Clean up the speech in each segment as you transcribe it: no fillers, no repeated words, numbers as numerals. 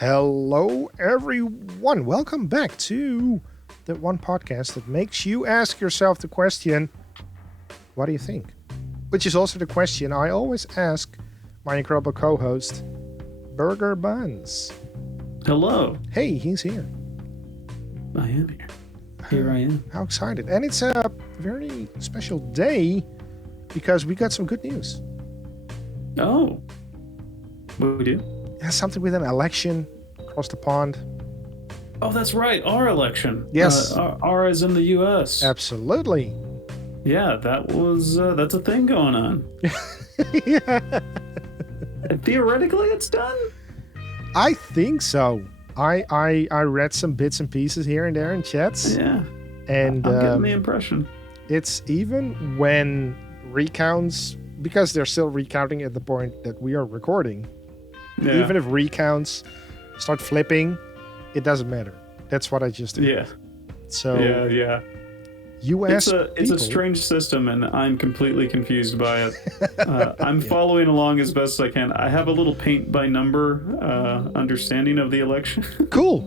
Hello, everyone. Welcome back to the one podcast that makes you ask yourself the question, what do you think? Which is also the question I always ask my incredible co-host, BurgerBuns. Hello. Hey, he's here. I am here. Here I am. How excited. And it's a very special day because we got some good news. Oh. What we do? Yeah, something with an election across the pond. Oh, that's right. Our election. Yes. Our is in the U.S. Absolutely. Yeah, that's a thing going on. Yeah. And theoretically, it's done? I think so. I read some bits and pieces here and there in chats. Yeah. And I'm getting the impression. It's even when recounts, because they're still recounting at the point that we are recording, even if recounts start flipping, it doesn't matter. That's what I just did. Yeah. So yeah. US it's a strange system, and I'm completely confused by it. I'm following along as best as I can. I have a little paint by number understanding of the election. Cool.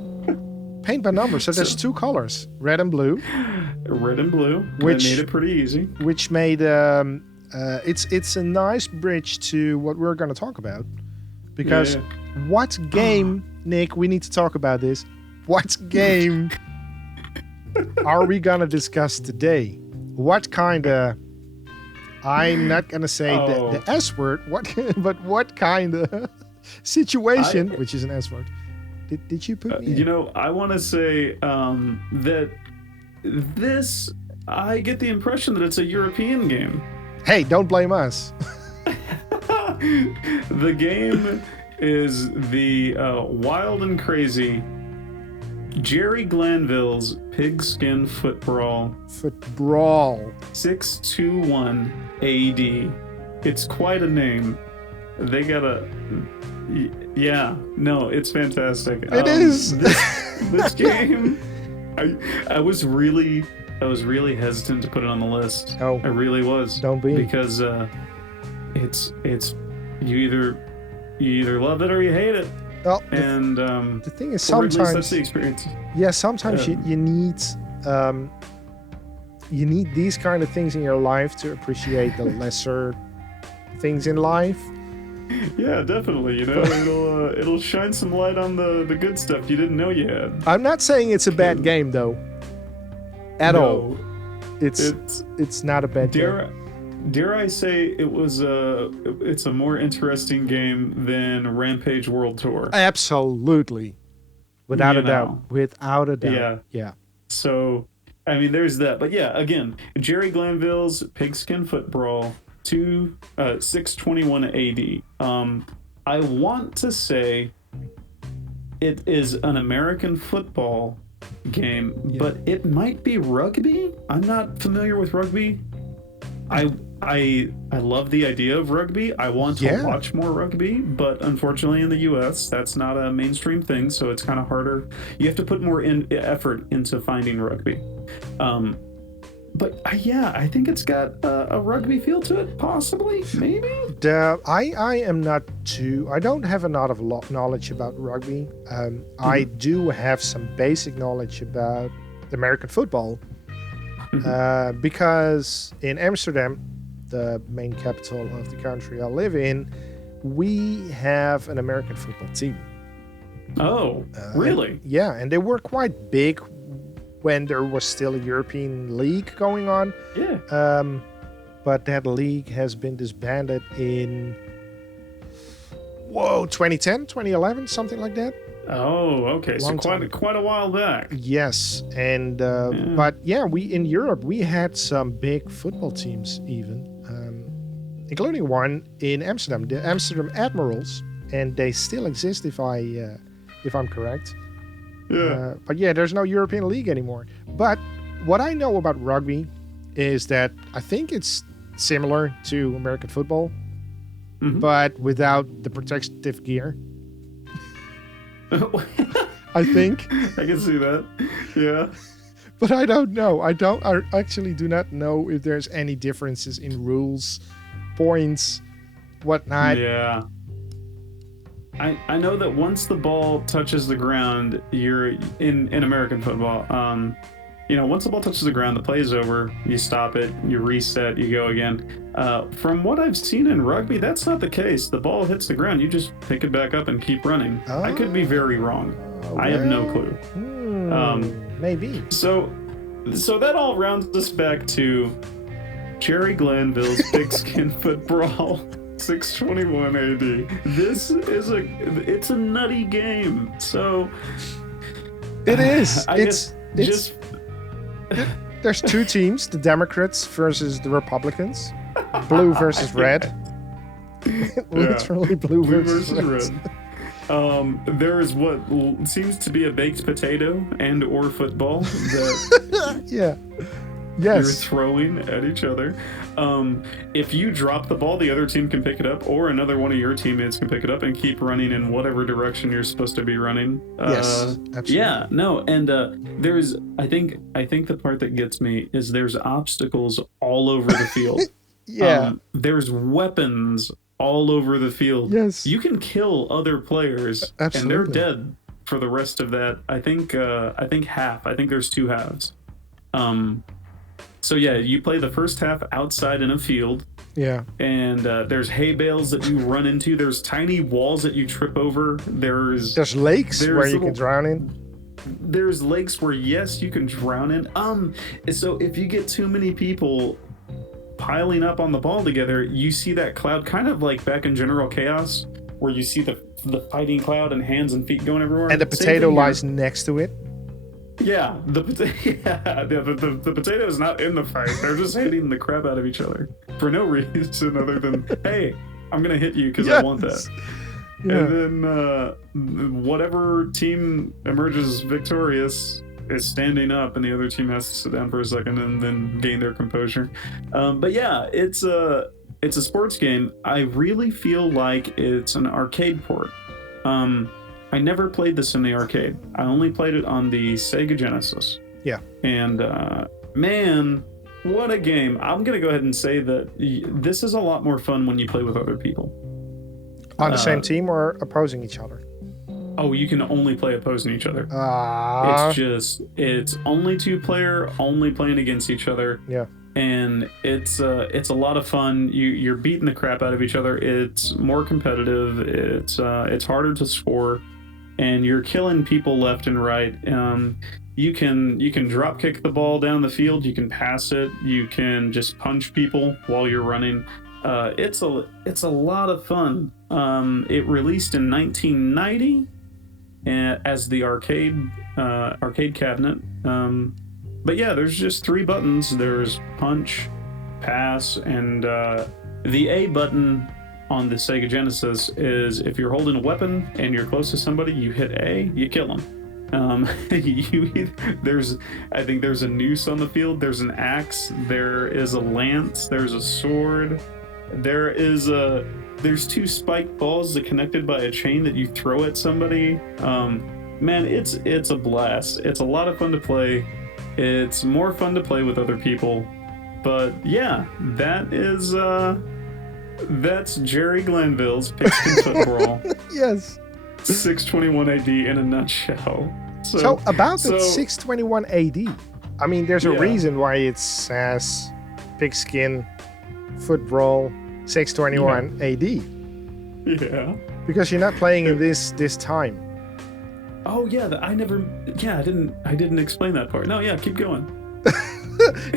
Paint by number. So there's two colors, red and blue. Red and blue. Which made it pretty easy. Which made it's a nice bridge to what we're going to talk about. Because what game, Nick, we need to talk about this. What game are we going to discuss today? What kind of, I'm not going to say the S word, but what kind of situation, which is an S word, did you put me in? You know, I want to say that this, I get the impression that it's a European game. Hey, don't blame us. The game is the wild and crazy Jerry Glanville's Pigskin Footbrawl 621 AD. It's quite a name. They got a... Yeah, no, it's fantastic. It is. This game, I was really hesitant to put it on the list. Oh, I really was. Don't be. Because it's you either love it or you hate it. Well, and the thing is, sometimes sometimes that's the experience. Yeah, sometimes you need these kind of things in your life to appreciate the lesser things in life. Yeah, definitely. You know, it'll shine some light on the good stuff you didn't know you had. I'm not saying it's a bad game though, at all. It's not a bad game. Dare I say it's a more interesting game than Rampage World Tour? Absolutely. Without a doubt. Yeah. So, I mean, there's that. But yeah, again, Jerry Glanville's Pigskin Footbrawl 621 AD. I want to say it is an American football game, but it might be rugby. I'm not familiar with rugby. I love the idea of rugby. I want to watch more rugby, but unfortunately in the U.S. that's not a mainstream thing, so it's kind of harder. You have to put more effort into finding rugby. But I think it's got a rugby feel to it, possibly, maybe. I don't have a lot of knowledge about rugby. I do have some basic knowledge about American football. Because in Amsterdam, the main capital of the country I live in, we have an American football team. Oh, really? And they were quite big when there was still a European league going on. Yeah. But that league has been disbanded in 2010, 2011, something like that. Oh, okay. So quite a while back. Yes, and but we in Europe we had some big football teams even, including one in Amsterdam, the Amsterdam Admirals, and they still exist if I'm correct. Yeah. But there's no European league anymore. But what I know about rugby is that I think it's similar to American football, but without the protective gear. I think. I can see that. Yeah. But I don't know. I actually do not know if there's any differences in rules, points, whatnot. Yeah. I know that once the ball touches the ground, you're in American football. Once the ball touches the ground, the play is over. You stop it, you reset, you go again. From what I've seen in rugby, that's not the case. The ball hits the ground, you just pick it back up and keep running. I could be very wrong. I have no clue. Maybe. So that all rounds us back to Jerry Glanville's Pigskin Footbrawl 621 AD. This is it's a nutty game. So it is. There's two teams, the Democrats versus the Republicans. Blue versus red. Literally blue versus red. There is what seems to be a baked potato and or football that you're throwing at each other. If you drop the ball, the other team can pick it up, or another one of your teammates can pick it up and keep running in whatever direction you're supposed to be running. Yes, absolutely. Yeah, no, and there's I think the part that gets me is there's obstacles all over the field. There's weapons all over the field. Yes, you can kill other players, and they're dead for the rest of that. I think half. I think there's two halves. So yeah, you play the first half outside in a field. Yeah. And there's hay bales that you run into. There's tiny walls that you trip over. There's lakes where you can drown in. There's lakes where yes, you can drown in. So if you get too many people piling up on the ball together, you see that cloud, kind of like back in General Chaos, where you see the fighting cloud and hands and feet going everywhere. And the potato lies next to it. Yeah, the potato is not in the fight. They're just hitting the crap out of each other for no reason other than, hey, I'm gonna hit you because I want that. Yeah. And then whatever team emerges victorious is standing up, and the other team has to sit down for a second and then gain their composure. But yeah, it's a sports game. I really feel like it's an arcade port. I never played this in the arcade. I only played it on the Sega Genesis. Yeah. And man, what a game. I'm going to go ahead and say that this is a lot more fun when you play with other people. On the same team or opposing each other? Oh, you can only play opposing each other. It's only two-player, only playing against each other. Yeah. And it's a lot of fun. You're beating the crap out of each other. It's more competitive. It's harder to score. And you're killing people left and right. You can drop kick the ball down the field. You can pass it. You can just punch people while you're running. It's a lot of fun. It released in 1990 as the arcade cabinet. But yeah, there's just 3 buttons. There's punch, pass, and the A button on the Sega Genesis is if you're holding a weapon and you're close to somebody, you hit A, you kill them. I think there's a noose on the field, there's an axe, there is a lance, there's a sword, there's 2 spiked balls that connected by a chain that you throw at somebody. Man, it's a blast. It's a lot of fun to play. It's more fun to play with other people. But yeah, that's Jerry Glanville's Pigskin Footbrawl. Yes. 621 AD in a nutshell. So about the 621 AD, I mean, there's a reason why it says Pigskin Footbrawl 621 AD. Yeah. Because you're not playing in this time. Oh yeah, I didn't explain that part. No, yeah, keep going.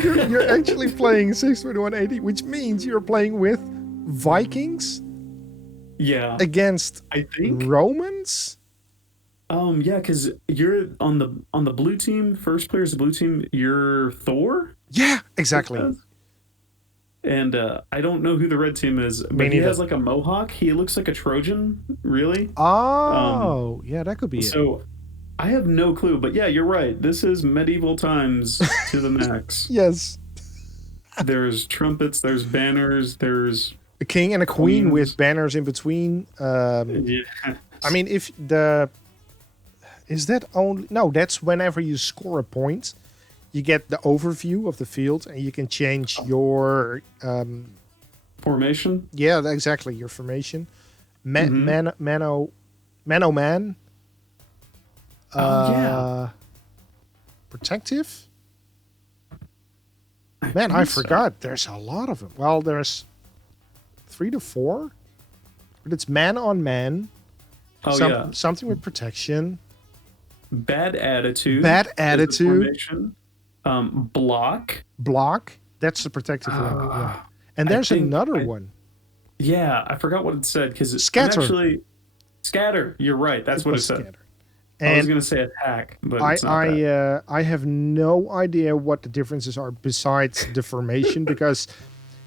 you're actually playing 621 AD, which means you're playing with Vikings. Yeah. Against I think Romans. Yeah, because you're on the blue team. First player's the blue team. You're Thor. Yeah, exactly. And I don't know who the red team is, but he has like a mohawk. He looks like a Trojan, really. Oh, yeah, that could be it. So I have no clue, but yeah, you're right. This is medieval times to the max. Yes. There's trumpets, there's banners, there's a king and a queen with banners in between. Yeah. I mean, that's whenever you score a point. You get the overview of the field, and you can change your formation. Yeah, exactly, your formation. Mano Man oh man. Yeah. Protective. Man, I forgot. There's a lot of them. Well, there's 3 to 4, but it's man on man. Oh yeah. Something with protection. Bad attitude. Bad attitude. Block. Block. That's the protective one. Yeah. And there's another one. Yeah, I forgot what it said because it's Scatter. Actually, scatter. You're right. That's what it said. Scatter. And I was gonna say attack, but I have no idea what the differences are besides the formation because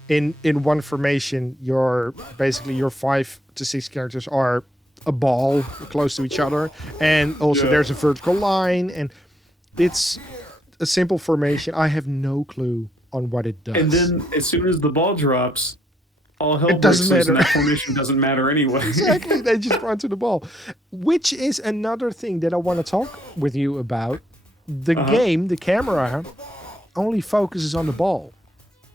in one formation your 5 to 6 characters are a ball close to each other, and also there's a vertical line, and it's a simple formation. I have no clue on what it does. And then as soon as the ball drops, all hell it breaks doesn't loose, matter. and that formation doesn't matter anyway. Exactly, they just run to the ball, which is another thing that I want to talk with you about. The game, the camera, only focuses on the ball.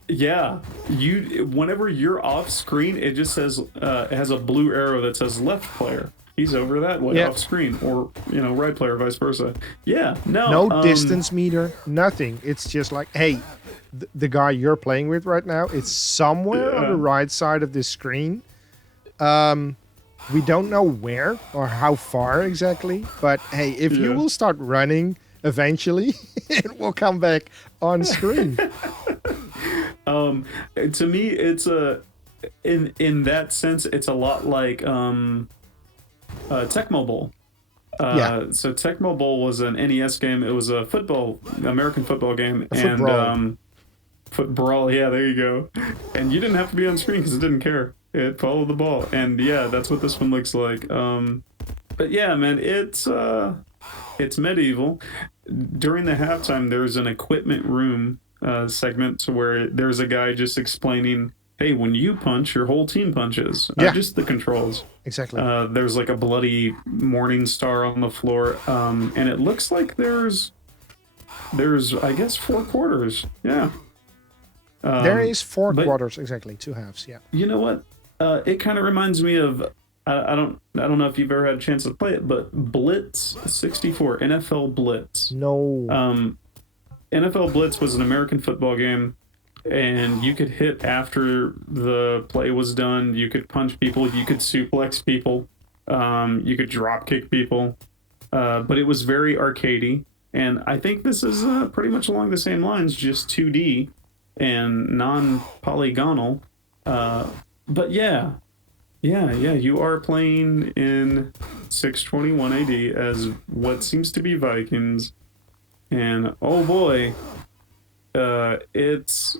Yeah, whenever you're off screen, it just says it has a blue arrow that says left player. He's over that way off screen, or right player, vice versa. Yeah, no distance meter, nothing. It's just like, hey, the guy you're playing with right now is somewhere on the right side of this screen. We don't know where or how far exactly, but hey, if you will start running, eventually it will come back on screen. To me, it's in that sense, it's a lot like Tecmo Bowl. So Tecmo Bowl was an NES game. It was a American football game, and Footbrawl. Yeah, there you go. And you didn't have to be on screen because it didn't care. It followed the ball, and yeah, that's what this one looks like. But yeah, man, it's medieval. During the halftime, there's an equipment room segment where there's a guy just explaining, hey, when you punch, your whole team punches. Just the controls. Exactly. There's like a bloody morning star on the floor, and it looks like there's I guess 4 quarters. Yeah. There is 4 quarters, exactly, 2 halves. Yeah. You know what? It kind of reminds me of I don't know if you've ever had a chance to play it, but Blitz 64, NFL Blitz. No. NFL Blitz was an American football game, and you could hit after the play was done. You could punch people. You could suplex people. You could drop kick people. But it was very arcadey, and I think this is pretty much along the same lines, just 2D and non-polygonal. But yeah, you are playing in 621 AD as what seems to be Vikings, and oh boy, it's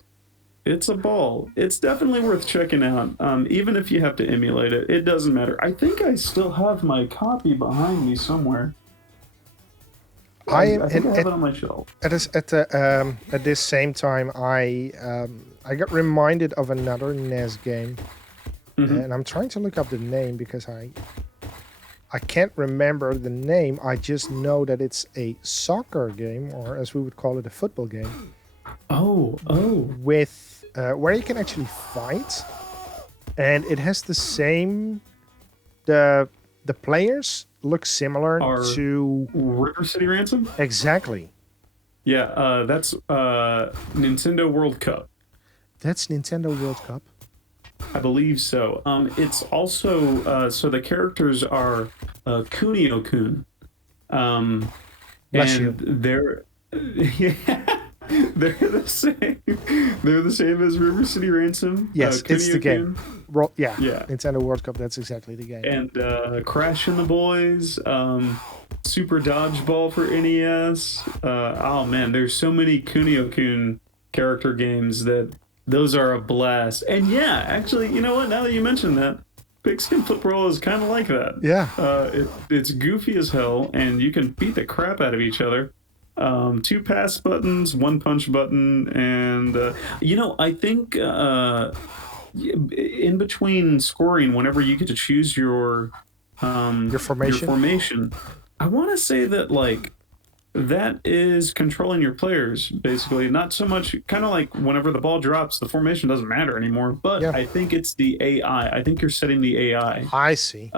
a ball. It's definitely worth checking out, even if you have to emulate it. It doesn't matter. I think I still have my copy behind me somewhere. I think I have it on my shelf. At this same time, I got reminded of another NES game, and I'm trying to look up the name because I can't remember the name. I just know that it's a soccer game, or as we would call it, a football game. Oh. With where you can actually fight, and it has the same. The players look similar to River City Ransom. Exactly. Yeah, that's Nintendo World Cup. That's Nintendo World Cup. I believe so. It's also so the characters are Kunio-kun. Bless and you. They're the same. They're the same as River City Ransom. Yes, it's the game. Yeah, yeah. Nintendo World Cup. That's exactly the game. And Crash and the Boys, Super Dodgeball for NES. Oh man, there's so many Kunio-kun character games that those are a blast. And yeah, actually, you know what? Now that you mention that, Pigskin Footbrawl is kind of like that. Yeah. It's goofy as hell, and you can beat the crap out of each other. 2 pass buttons, 1 punch button, and I think in between scoring, whenever you get to choose your formation, I want to say that that is controlling your players, basically. Not so much, kind of like whenever the ball drops, the formation doesn't matter anymore. But I think it's the AI. I think you're setting the AI. I see.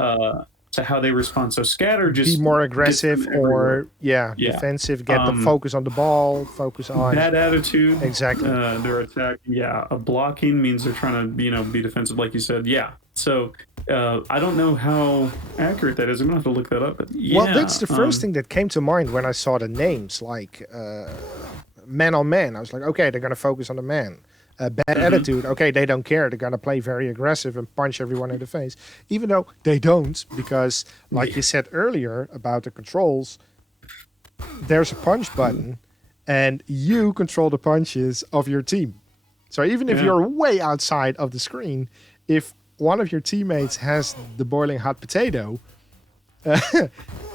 to how they respond. So scatter just be more gets aggressive them everywhere. or yeah, Yeah. defensive. Get the focus on the ball. Focus on Bad attitude. exactly. Their attack. Yeah. A blocking means they're trying to be defensive, like you said. Yeah. So I don't know how accurate that is. I'm gonna have to look that up. But yeah, Well, that's the first thing that came to mind when I saw the names, like man on man. I was like, okay, they're gonna focus on the man. Bad attitude. Okay, they don't care. They're gonna play very aggressive and punch everyone in the face, even though they don't, because like you said earlier about the controls, there's a punch button, and you control the punches of your team. So even if you're way outside of the screen, if one of your teammates has the boiling hot potato,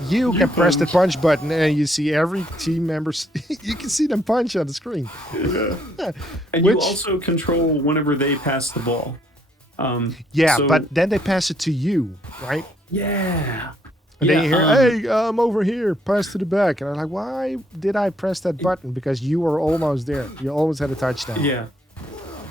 you can press the punch button and you see every team member. You can see them punch on the screen. Yeah. And you also control whenever they pass the ball. But then they pass it to you, right? Yeah. And then you hear, hey, I'm over here, pass to the back. And I'm like, why did I press that button? Because you were almost there. You almost had a touchdown. Yeah.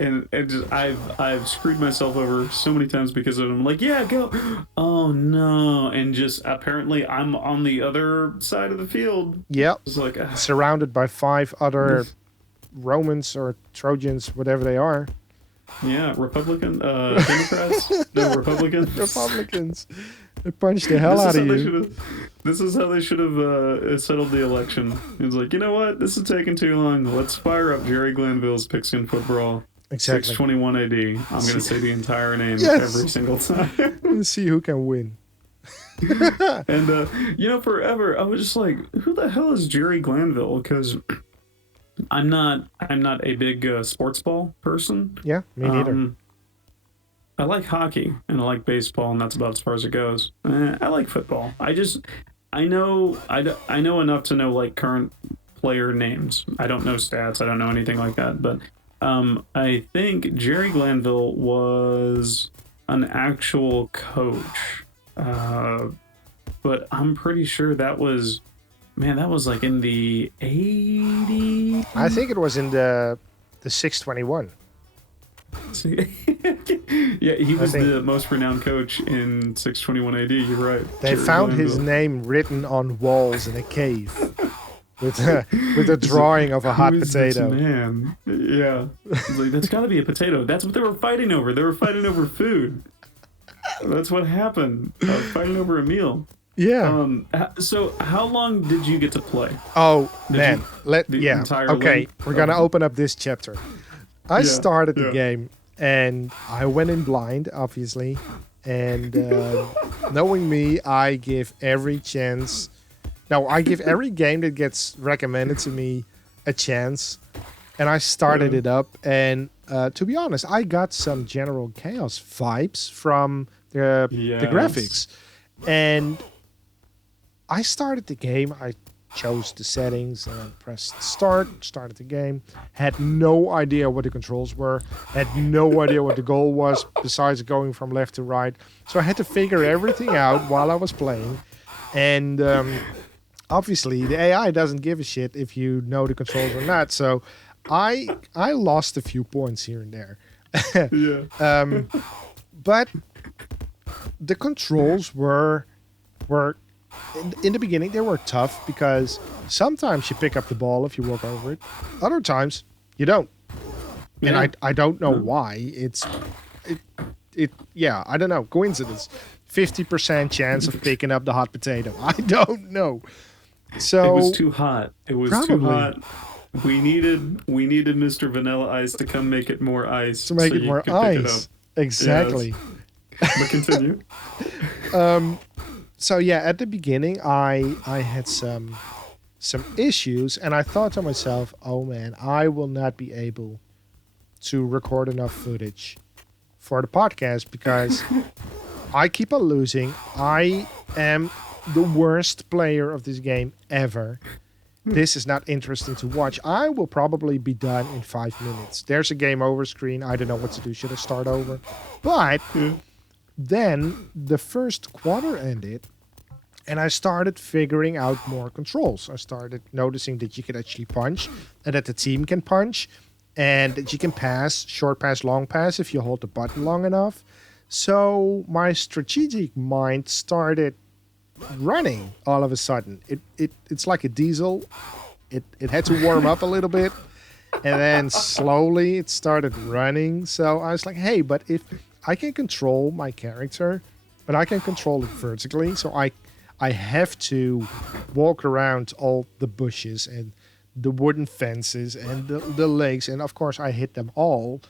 And just, I've screwed myself over so many times because of them. Like, yeah, go. Oh no! And just apparently I'm on the other side of the field. Yep. It's like surrounded by 5 other Romans or Trojans, whatever they are. Yeah, Democrats. No, Republicans. Republicans. They punched the hell out of you. This is how they should have settled the election. It was like, you know what? This is taking too long. Let's fire up Jerry Glanville's Pigskin Footbrawl. Exactly. 621 AD. I'm going to say the entire name every single time. Let's see who can win. And, forever, I was just like, who the hell is Jerry Glanville? Because I'm not a big sports ball person. Yeah, me neither. I like hockey and I like baseball, and that's about as far as it goes. I like football. I know enough to know like current player names. I don't know stats. I don't know anything like that. But I think Jerry Glanville was an actual coach. But I'm pretty sure that was like in the 80s. I think it was in the 621. Yeah, he was the most renowned coach in 621 AD. You're right. They found his name written on walls in a cave with a drawing of a hot potato. Man, yeah, like that's got to be a potato. That's what they were fighting over. They were fighting over food. That's what happened. Fighting over a meal. Yeah. So how long did you get to play? Oh man, okay, we're gonna open up this chapter. I started the game and I went in blind, obviously, and knowing me, I give every game that gets recommended to me a chance, and I started it up, and to be honest, I got some General Chaos vibes from the graphics, and I started the game. I chose the settings and I pressed started the game. Had no idea what the controls were. Had no idea what the goal was besides going from left to right. So I had to figure everything out while I was playing. And obviously the AI doesn't give a shit if you know the controls or not. So I lost a few points here and there. But the controls were in the beginning, they were tough because sometimes you pick up the ball if you walk over it. Other times, you don't. Yeah. And I don't know why. I don't know. Coincidence. 50% chance of picking up the hot potato. I don't know. So it was too hot. It was too hot. We needed Mr. Vanilla Ice to come make it more ice. To make it more ice. Exactly. Yes. But continue. So yeah, at the beginning, I had some issues, and I thought to myself, "Oh man, I will not be able to record enough footage for the podcast because I keep on losing. I am the worst player of this game ever. This is not interesting to watch. I will probably be done in 5 minutes. There's a game over screen. I don't know what to do. Should I start over?" But then the first quarter ended, and I started figuring out more controls. I started noticing that you can actually punch, and that the team can punch, and that you can pass, short pass, long pass if you hold the button long enough. So my strategic mind started running all of a sudden. It's like a diesel. It had to warm up a little bit, and then slowly it started running. So I was like, hey, but if I can control my character, but I can control it vertically, so I have to walk around all the bushes and the wooden fences and the lakes, and of course I hit them all.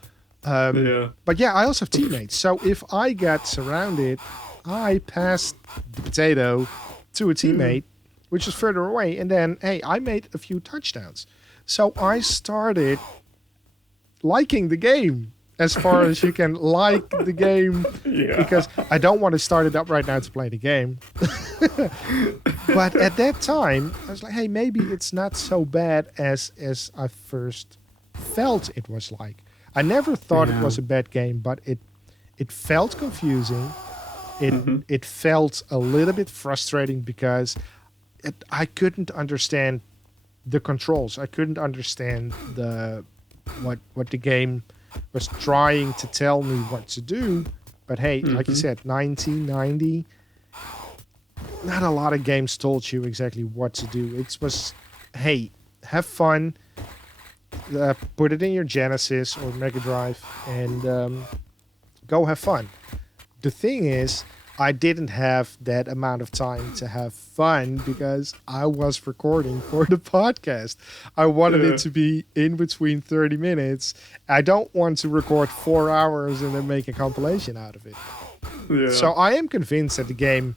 But yeah, I also have teammates. So if I get surrounded, I pass the potato to a teammate, which is further away, and then, hey, I made a few touchdowns. So I started liking the game as far as you can like the game, because I don't want to start it up right now to play the game. But at that time, I was like, hey, maybe it's not so bad as I first felt it was like. I never thought it was a bad game, but it felt confusing. It felt a little bit frustrating because I couldn't understand the controls. I couldn't understand what the game was trying to tell me what to do. But hey, like you said, 1990, not a lot of games told you exactly what to do. It was, hey, have fun, put it in your Genesis or MegaDrive, and go have fun. The thing is, I didn't have that amount of time to have fun because I was recording for the podcast. I wanted it to be in between 30 minutes. I don't want to record 4 hours and then make a compilation out of it. Yeah. So I am convinced that the game,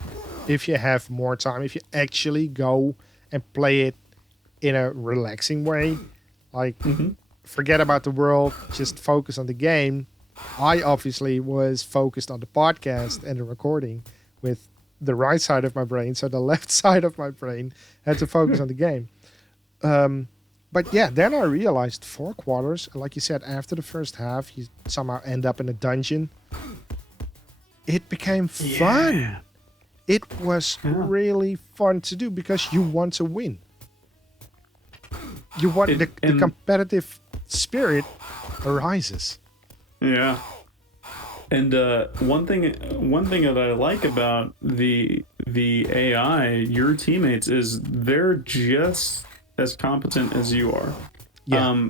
if you have more time, if you actually go and play it in a relaxing way, like forget about the world, just focus on the game. I obviously was focused on the podcast and the recording with the right side of my brain, so the left side of my brain had to focus on the game. But yeah, then I realized 4 quarters, like you said, after the first half, you somehow end up in a dungeon. It became fun. It was really fun to do because you want to win. You want the competitive spirit arises. Yeah, and one thing that I like about the AI, your teammates, is they're just as competent as you are. Yeah.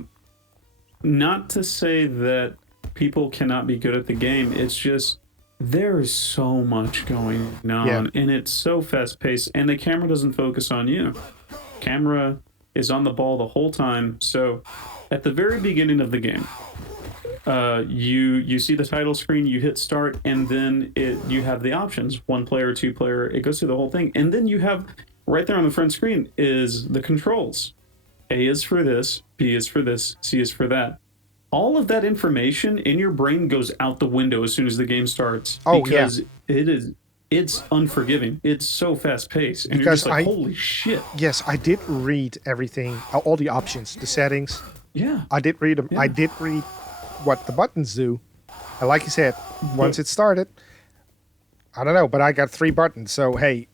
Not to say that people cannot be good at the game. It's just there's so much going on, and it's so fast paced, and the camera doesn't focus on you. Camera is on the ball the whole time. So, at the very beginning of the game, you see the title screen, you hit start, and then you have the options, 1 player, 2 player, it goes through the whole thing. And then you have, right there on the front screen, is the controls. A is for this, B is for this, C is for that. All of that information in your brain goes out the window as soon as the game starts. Because it's unforgiving. It's so fast paced. And because you're just like, holy shit. Yes, I did read everything, all the options, the settings. Yeah. I did read them. Yeah. I did read what the buttons do. And like you said, once it started, I don't know, but I got 3 buttons. So, hey,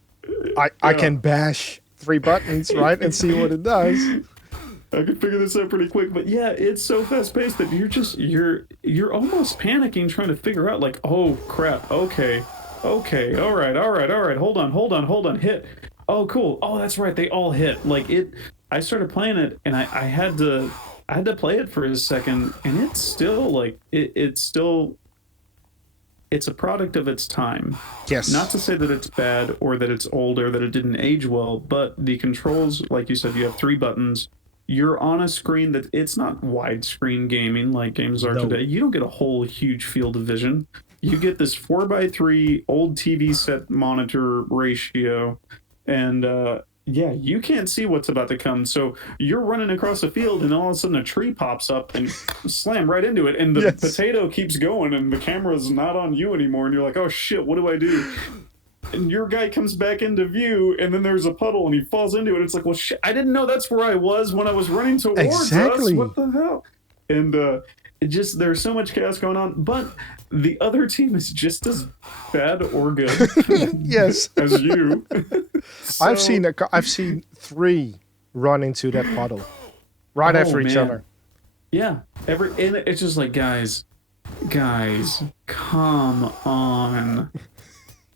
I can bash 3 buttons, right? And see what it does. I can figure this out pretty quick. But yeah, it's so fast paced that you're almost panicking trying to figure out, like, oh crap, okay, all right, hold on, hit. Oh, cool. Oh, that's right, they all hit. Like I started playing it and I had to play it for a second, and it's still like it's a product of its time. Yes. Not to say that it's bad or that it's old or that it didn't age well, but the controls, like you said, you have 3 buttons. You're on a screen that it's not widescreen gaming like games are today. You don't get a whole huge field of vision. You get this 4:3 old TV set monitor ratio, and yeah, you can't see what's about to come. So you're running across the field, and all of a sudden a tree pops up and slam right into it, and the potato keeps going, and the camera's not on you anymore, and you're like, oh shit, what do I do? And your guy comes back into view, and then there's a puddle, and he falls into it. It's like, well, shit, I didn't know that's where I was when I was running towards us. What the hell? And it just, there's so much chaos going on, but the other team is just as bad or good yes. as you. So, I've seen 3 run into that puddle right after each other. Yeah, and it's just like, guys, come on.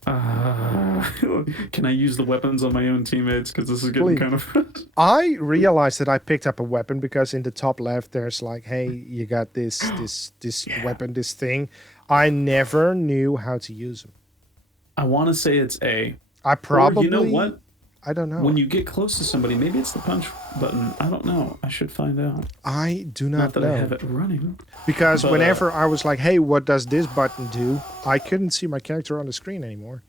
Can I use the weapons on my own teammates? Because this is getting Please. kind of. I realized that I picked up a weapon because in the top left there's like, hey, you got this Yeah. weapon, this thing. I never knew how to use them. I want to say it's A. I probably. Or you know what? I don't know. When you get close to somebody, maybe it's the punch button. I don't know. I should find out. I do Not not that know. I have it running. Because But, whenever I was like, hey, what does this button do? I couldn't see my character on the screen anymore.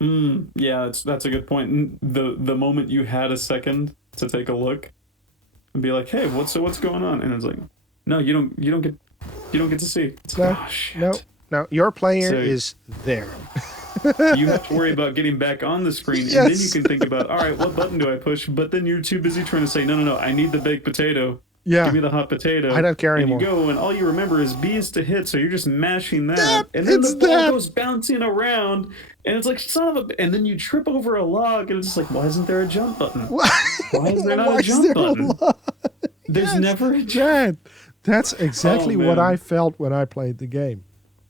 Yeah, that's a good point. The moment you had a second to take a look and be like, hey, what's going on? And it's like, no, you don't get to see. It's No, like, oh, shit. no, your player So- is there. You have to worry about getting back on the screen, and then you Yes. can think about, all right, what button do I push? But then you're too busy trying to say, no, I need the baked potato. Yeah. Give me the hot potato. I don't care and anymore. You go, and all you remember is B is to hit, so you're just mashing that. That, and then it's the ball that. goes bouncing around, and it's like, son of a... And then you trip over a log, and it's just like, why isn't there a jump button? Why is there not Why a is jump there a button? lot? There's Yes, never a jump. That's exactly Oh, what man. I felt when I played the game.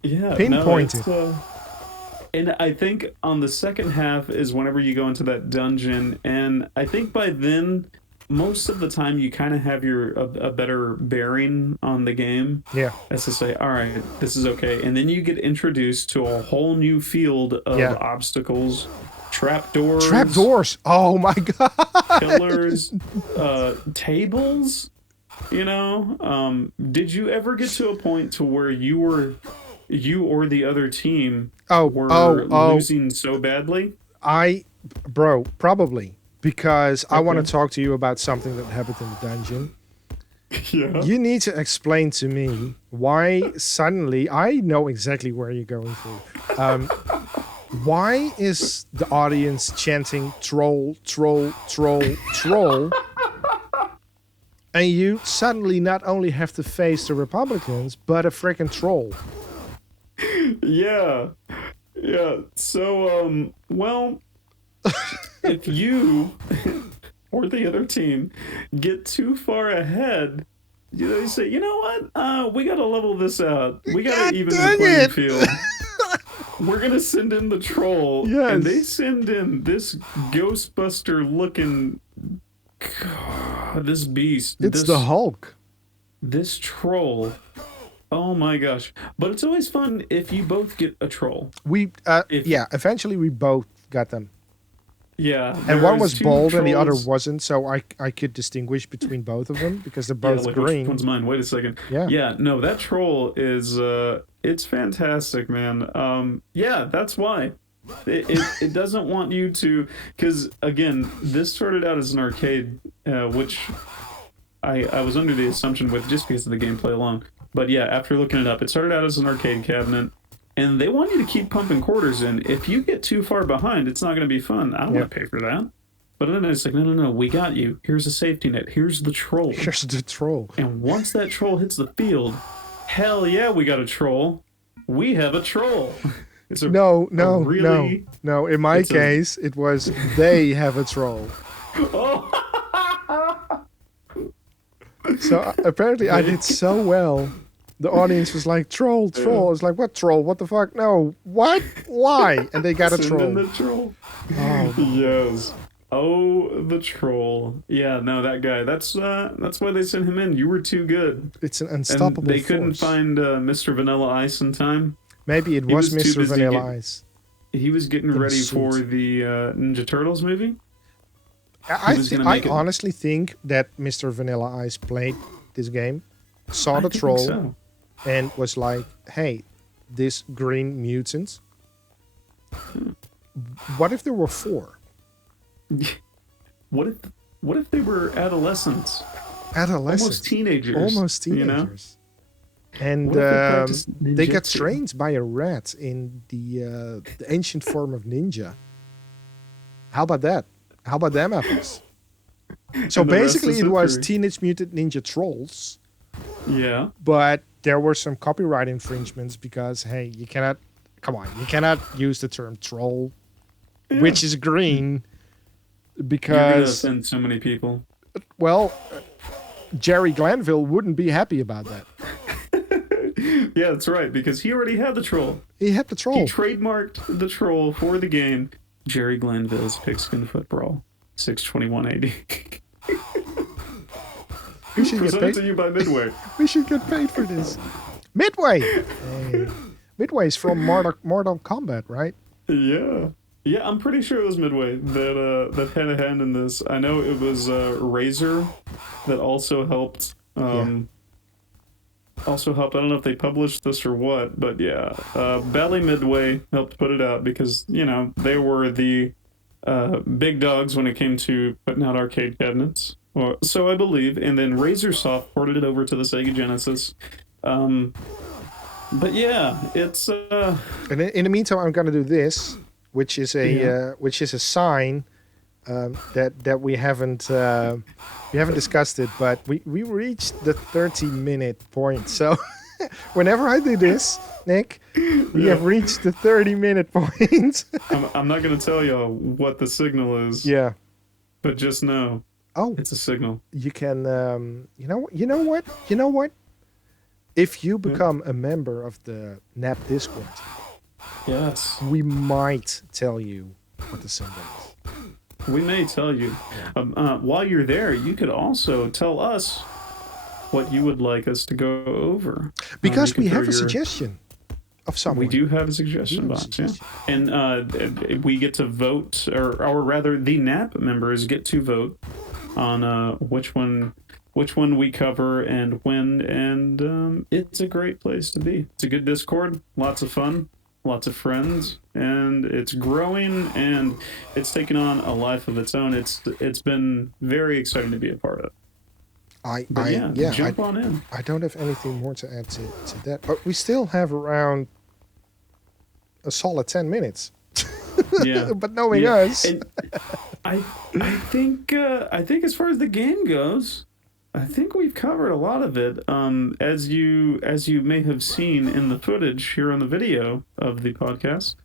Yeah, Pinpointed. No, and I think on the second half is whenever you go into that dungeon, and I think by then, most of the time you kind of have a better bearing on the game. Yeah. As to say, all right, this is okay, and then you get introduced to a whole new field of Yeah. obstacles, trapdoors, Trapdoors. Oh my god. pillars, tables. You know, did you ever get to a point to where you or the other team were losing so badly? Bro, probably. Because I want Okay. to talk to you about something that happened in the dungeon. Yeah. You need to explain to me why suddenly I know exactly where you're going through. Why is the audience chanting troll, troll, troll, troll? And you suddenly not only have to face the Republicans, but a freaking troll. Yeah. So, well, if you or the other team get too far ahead, they say, you know what? We gotta level this out. We gotta God even the dang playing it. field. We're gonna send in the troll, Yes. and they send in this Ghostbuster-looking, this beast. It's the Hulk. This troll. Oh my gosh! But it's always fun if you both get a troll. Eventually we both got them. Yeah, And one there's was two bold and the other trolls. wasn't, so I could distinguish between both of them because they're Yeah, both like, green. which one's mine? Wait a second. Yeah. No, that troll is it's fantastic, man. Yeah, that's why. It doesn't want you to, because again, this started out as an arcade, which I was under the assumption with just because of the gameplay alone. But yeah, after looking it up, it started out as an arcade cabinet, and they want you to keep pumping quarters in. If you get too far behind, it's not going to be fun. I don't want to pay for that. But then it's like, no, we got you. Here's a safety net. Here's the troll. Here's the troll. And once that troll hits the field, hell yeah, we got a troll. We have a troll. It's No. In my it's a- case, it was they have a troll. Oh. So apparently I did so well. The audience was like, troll. It's like, what troll? What the fuck? No. What? Why? And they got a Send in troll. the troll. Oh, Yes. Oh, the troll. Yeah, no, that guy. That's why they sent him in. You were too good. it's an And unstoppable they couldn't force. find Mr. Vanilla Ice in time. Maybe it he was was too Mr. busy Vanilla get- Ice. He was getting In a ready suit. for the Ninja Turtles movie. I was gonna make it- honestly think that Mr. Vanilla Ice played this game, saw I the think troll, so. and was like, hey, this green mutant. What if there were 4? What if they were adolescents? Adolescents. Almost teenagers. Almost you know? teenagers. And What if they practiced they got ninjutsu? trained by a rat in the ancient form of ninja. How about that? How about them apples? So And the rest basically is it was history. Teenage Mutant Ninja Trolls, Yeah. but there were some copyright infringements because, hey, you cannot use the term troll, which is green, You're gonna because, offend so many people. well, Jerry Glanville wouldn't be happy about that. Yeah, that's right, because he already had the troll. He had the He troll. trademarked the troll for the game. Jerry Glanville's Pigskin Footbrawl 621AD. We should get Presented to paid. you by Midway. We should get paid for this. Midway. Hey. Midway's from Mortal Kombat, right? Yeah. Yeah, I'm pretty sure it was Midway that had a hand in this. I know it was Razer that also helped. Also helped. I don't know if they published this or what, but yeah, Bally Midway helped put it out because they were the big dogs when it came to putting out arcade cabinets. Or so I believe, and then Razorsoft ported it over to the Sega Genesis. But yeah, it's. And in the meantime, I'm gonna do this, which is a sign that we haven't discussed it, but we reached the 30-minute point. So whenever I do this, Nick, we have reached the 30-minute point. I'm not gonna tell y'all what the signal is. Yeah. But just know. Oh, it's a signal. You can. You know what? If you become a member of the NAP Discord, yes, we might tell you what the symbol is. We may tell you. While you're there, you could also tell us what you would like us to go over. Because we have a suggestion of someone. We do have a suggestion box, yeah. And we get to vote, or rather, the NAP members get to vote on which one we cover and when, and it's a great place to be. It's a good Discord, lots of fun, lots of friends, and it's growing and it's taken on a life of its own. It's been very exciting to be a part of. Jump on in. I don't have anything more to add to that, but we still have around a solid 10 minutes. Yeah. But knowing us, and I think as far as the game goes, I think we've covered a lot of it. As you may have seen in the footage here on the video of the podcast.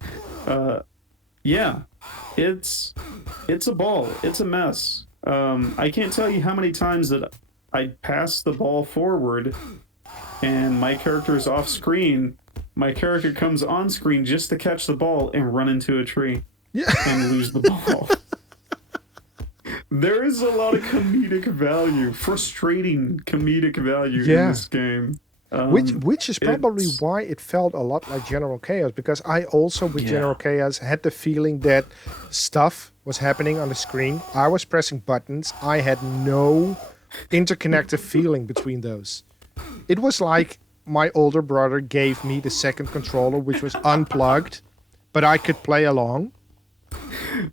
Yeah, it's a ball. It's a mess. I can't tell you how many times that I pass the ball forward and my character is off screen. My character comes on screen just to catch the ball and run into a tree and lose the ball. There is a lot of comedic value, frustrating comedic value in this game. Which is probably why it felt a lot like General Chaos, because I also, with General Chaos, had the feeling that stuff was happening on the screen. I was pressing buttons. I had no interconnected feeling between those. It was like my older brother gave me the second controller, which was unplugged, but I could play along.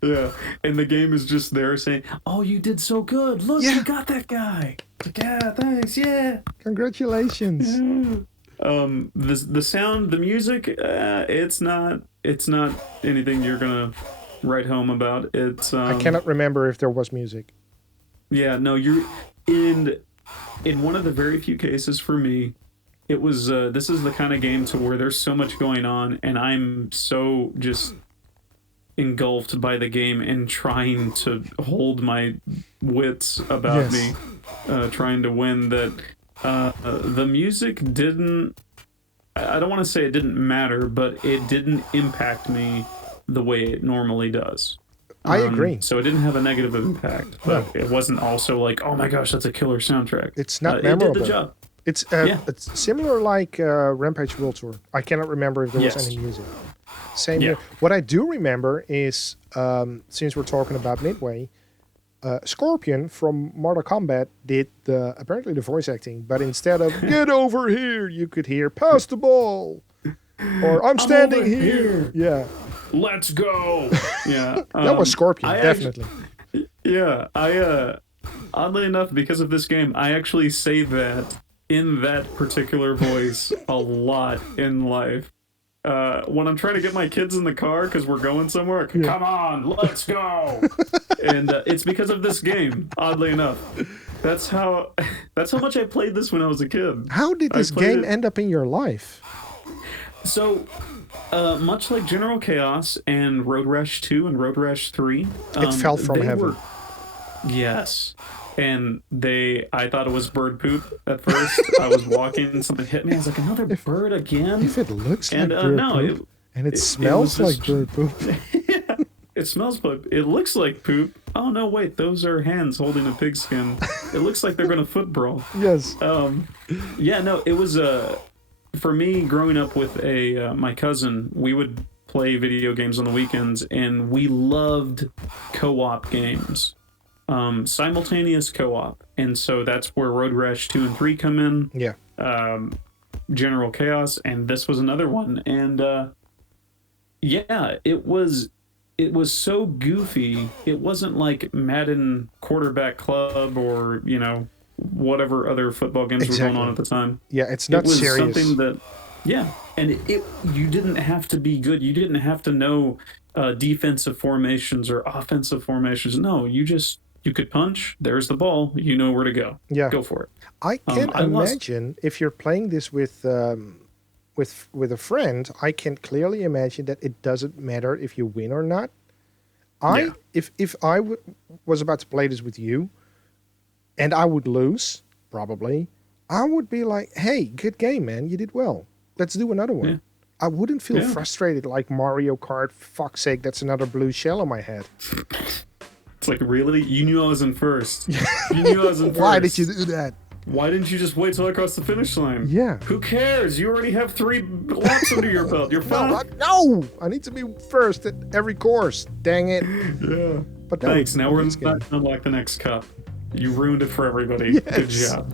Yeah, and the game is just there saying, "Oh, you did so good! Look, you got that guy! Yeah, thanks! Yeah, congratulations!" Yeah. The sound, the music, it's not anything you're gonna write home about. It's I cannot remember if there was music. Yeah, no, you're in one of the very few cases for me. It was this is the kind of game to where there's so much going on, and I'm so just engulfed by the game and trying to hold my wits about me, trying to win, that the music didn't, I don't want to say it didn't matter, but it didn't impact me the way it normally does. I agree. So it didn't have a negative impact, but it wasn't also like, oh my gosh, that's a killer soundtrack. It's not memorable. It did the job. It's similar like Rampage World Tour. I cannot remember if there was any music. Same here. What I do remember is, since we're talking about Midway, Scorpion from Mortal Kombat did apparently the voice acting, but instead of "get over here," you could hear "pass the ball," or "I'm standing here." Yeah. Let's go. Yeah. That was Scorpion, definitely. Oddly enough, because of this game, I actually say that in that particular voice a lot in life. When I'm trying to get my kids in the car because we're going somewhere, come on, let's go. And it's because of this game, oddly enough. That's how much I played this when I was a kid. How did this game end up in your life? So, much like General Chaos and Road Rash 2 and Road Rash 3, it fell from heaven. Yes. And I thought it was bird poop at first. I was walking, something hit me. I was like, another bird again? If it looks like And bird no, poop, and it was smells like just- bird poop. yeah, it smells poop. It looks like poop. Oh no, wait, those are hands holding a pigskin. It looks like they're gonna foot brawl. Yes. Yeah, no, it was for me growing up with my cousin. We would play video games on the weekends, and we loved co-op games, simultaneous co-op, and so that's where Road Rash 2 and 3 come in. Yeah. General Chaos, and this was another one, and yeah, it was so goofy. It wasn't like Madden Quarterback Club or whatever other football games were going on at the time. Yeah, it's not serious. It was something that, yeah, and you didn't have to be good. You didn't have to know defensive formations or offensive formations. No, you could punch. There's the ball. You know where to go. Yeah, go for it. I can imagine if you're playing this with a friend. I can clearly imagine that it doesn't matter if you win or not. If I was about to play this with you, and I would lose, probably, I would be like, hey, good game, man. You did well. Let's do another one. Yeah. I wouldn't feel frustrated like Mario Kart. Fuck's sake, that's another blue shell on my head. It's like, really? You knew I was in first. You knew I was in first. Why did you do that? Why didn't you just wait till I crossed the finish line? Yeah. Who cares? You already have 3 laps under your belt. You're fine. No, I need to be first at every course. Dang it. Yeah. But thanks. Now we're not to unlock the next cup. You ruined it for everybody. Yes. Good job.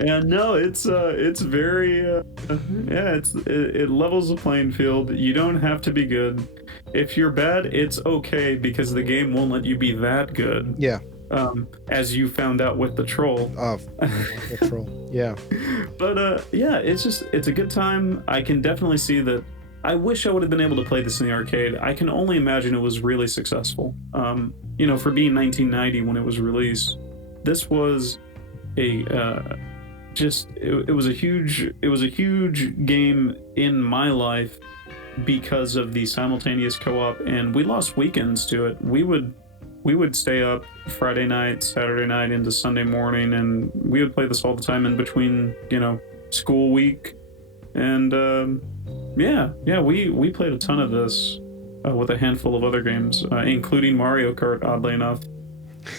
And no, it's very it levels the playing field. You don't have to be good. If you're bad, it's okay because the game won't let you be that good. Yeah. As you found out with the troll. The troll. Yeah. But yeah, it's a good time. I can definitely see that. I wish I would have been able to play this in the arcade. I can only imagine it was really successful. For being 1990 when it was released, this was it was a huge game in my life because of the simultaneous co-op, and we lost weekends to it. We would stay up Friday night, Saturday night into Sunday morning, and we would play this all the time in between, school week. And we played a ton of this with a handful of other games, including Mario Kart, oddly enough.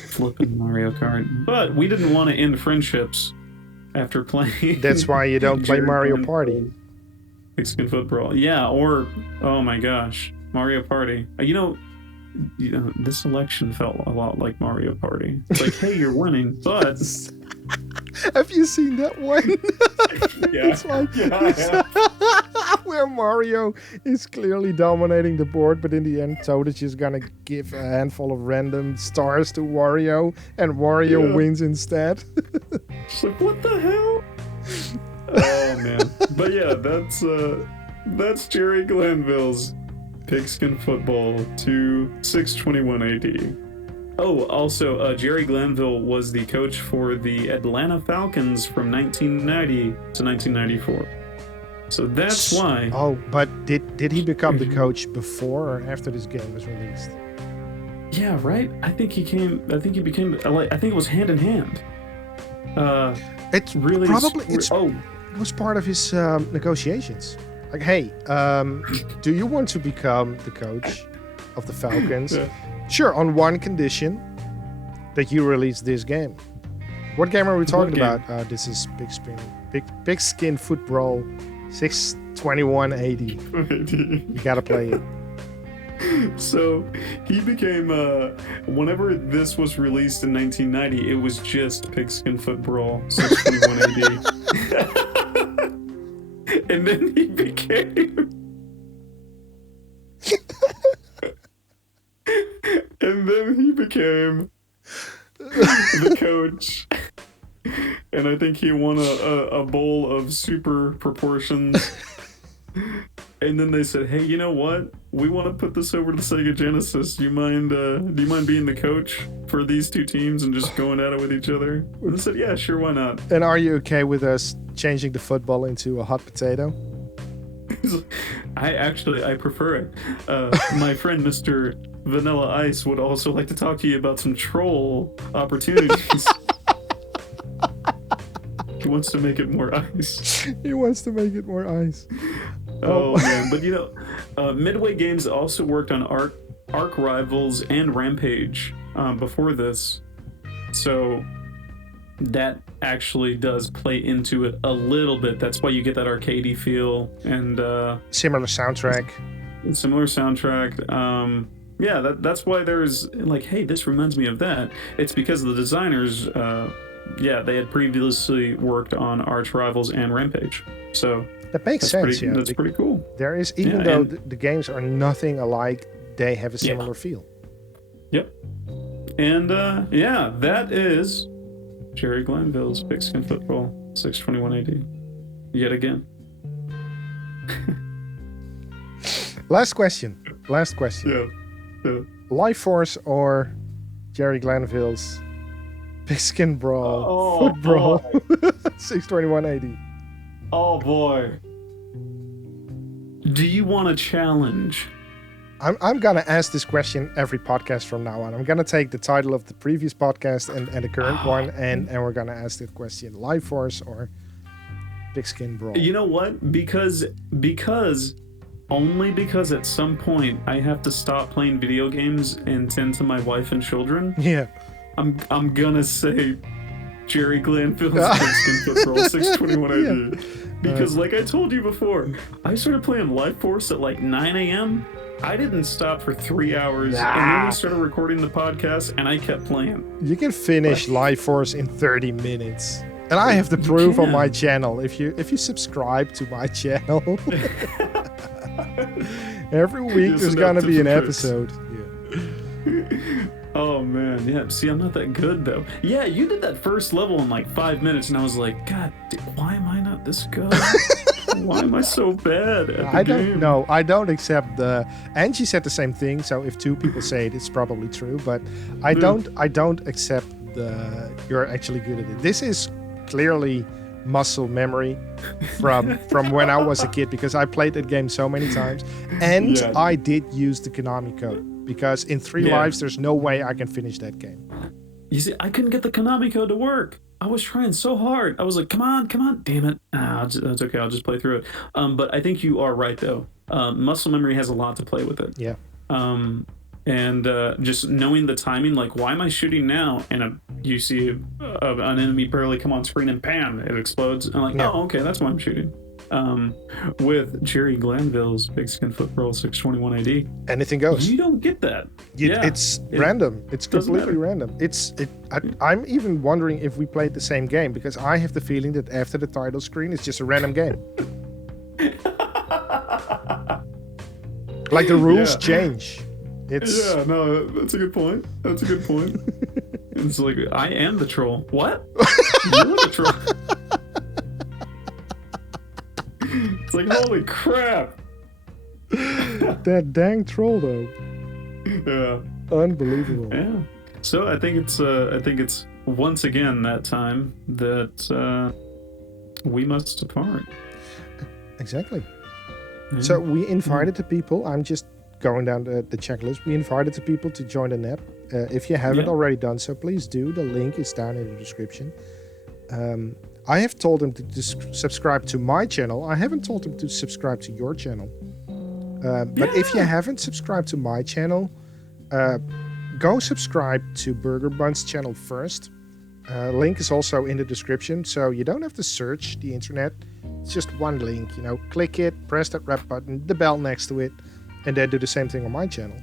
Flipping Mario Kart. But we didn't want to end friendships after playing. That's why you don't play Mario Party. Pigskin Footbrawl. Yeah, or, oh my gosh, Mario Party. This election felt a lot like Mario Party. It's like, hey, you're winning, but... Have you seen that one? Yeah. It's like where Mario is clearly dominating the board, but in the end, Toad is just gonna give a handful of random stars to Wario, and Wario wins instead. It's like, what the hell? Oh man! But yeah, that's Jerry Glanville's Pigskin Footbrawl 621 AD. Oh, also, Jerry Glanville was the coach for the Atlanta Falcons from 1990 to 1994. So that's why. Oh, but did he become the coach before or after this game was released? Yeah, right. I think he became. I think it was hand in hand. It's really probably. It was part of his negotiations. Like, hey, do you want to become the coach of the Falcons? Yeah. Sure, on one condition, that you release this game. What game are we talking about? This is Pigskin Footbrawl 621 AD. You gotta play it. So he became, whenever this was released in 1990, it was just Pigskin Footbrawl 621 AD. And then he became... And then he became the coach, and I think he won a bowl of super proportions. And then they said, "Hey, you know what? We want to put this over to the Sega Genesis. Do you mind being the coach for these two teams and just going at it with each other?" And they said, "Yeah, sure, why not?" And are you okay with us changing the football into a hot potato? I prefer it. My friend Mr. Vanilla Ice would also like to talk to you about some troll opportunities. He wants to make it more ice. He wants to make it more ice. Oh man, but you know, Midway Games also worked on Arc Rivals and Rampage before this, so that actually does play into it a little bit. That's why you get that arcadey feel and similar soundtrack. Similar soundtrack. Yeah, that's why there's like, hey, this reminds me of that. It's because the designers, yeah, they had previously worked on Arch Rivals and Rampage, so that makes sense. Yeah, that's pretty cool. There is, even though the games are nothing alike, they have a similar feel. Yep. And yeah, that is Jerry Glanville's Pigskin Footbrawl 621AD. Yet again. Last question. Yeah. Life Force or Jerry Glanville's Pigskin Footbrawl 621AD. Oh boy. Do you want a challenge? I'm gonna ask this question every podcast from now on. I'm gonna take the title of the previous podcast and the current one, and we're gonna ask the question: Life Force or Pigskin Brawl? You know what? Because only because at some point I have to stop playing video games and tend to my wife and children. Yeah. I'm gonna say Jerry Glanville's Pigskin Footbrawl 621AD. Yeah. Because like I told you before, I started playing Life Force at like 9 a.m. I didn't stop for 3 hours, and then we started recording the podcast, and I kept playing. You can finish Life Force in 30 minutes. And I have the proof on my channel. If you subscribe to my channel, every week there's gonna be an episode. Yeah. Oh man, yeah. See, I'm not that good though. Yeah, you did that first level in like 5 minutes, and I was like, God, why am I not this good? Why am I so bad at the game? Don't know. I don't accept the. Angie said the same thing. So if two people say it, it's probably true. But I don't accept the. You're actually good at it. This is clearly muscle memory from when I was a kid, because I played that game so many times, and I did use the Konami code. Because in 3 lives, there's no way I can finish that game. You see, I couldn't get the Konami code to work. I was trying so hard. I was like, come on, damn it. That's okay, I'll just play through it. But I think you are right, though. Muscle memory has a lot to play with it. Yeah. And just knowing the timing, like, why am I shooting now? And you see an enemy barely come on screen and bam, it explodes. And I'm like, oh, okay, that's why I'm shooting. With Jerry Glanville's Pigskin Footbrawl 621AD, anything goes. You don't get that. It's random. It's completely random. I'm even wondering if we played the same game, because I have the feeling that after the title screen, it's just a random game. Like the rules change. Yeah, no, that's a good point. It's like, I am the troll. What? You're the troll. It's like, holy crap. That dang troll, though. Yeah. Unbelievable. Yeah. So I think it's once again that time that we must depart. Exactly. Yeah. So we invited the people. I'm just going down the checklist. We invited the people to join the NEP. If you haven't already done so, please do. The link is down in the description. I have told them to subscribe to my channel. I haven't told them to subscribe to your channel. But if you haven't subscribed to my channel, go subscribe to BurgerBuns channel first. Link is also in the description, so you don't have to search the internet. It's just one link, click it, press that red button, the bell next to it, and then do the same thing on my channel.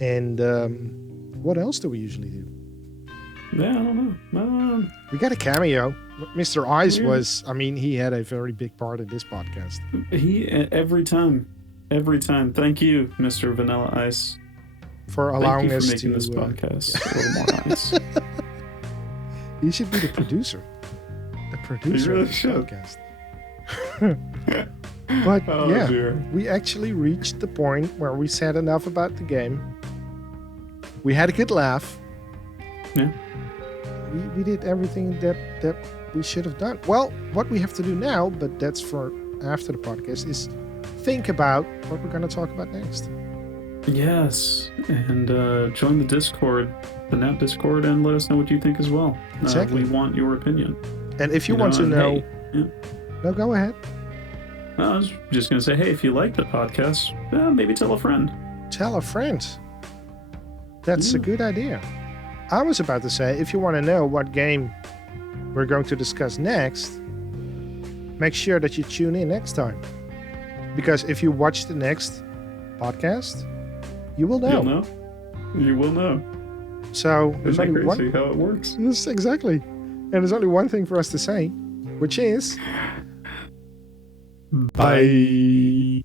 And what else do we usually do? Yeah, I don't know. We got a cameo. Mr. Ice he had a very big part in this podcast. Every time. Thank you, Mr. Vanilla Ice, for allowing us making this podcast a little more nice. You should be the producer. The producer of this podcast. But dear. We actually reached the point where we said enough about the game. We had a good laugh. Yeah. We did everything that we should have done. Well, what we have to do now, but that's for after the podcast, is think about what we're going to talk about next. Yes, and join the Discord, the Nap Discord, and let us know what you think as well. Exactly. We want your opinion. And if you want to know... Hey, yeah. No, go ahead. I was just going to say, hey, if you like the podcast, maybe tell a friend. Tell a friend. That's a good idea. I was about to say, if you want to know what game we're going to discuss next, make sure that you tune in next time. Because if you watch the next podcast, you will know. You'll know. You will know. So there's Isn't only that crazy one. how it works? Yes, exactly. And there's only one thing for us to say, which is Bye.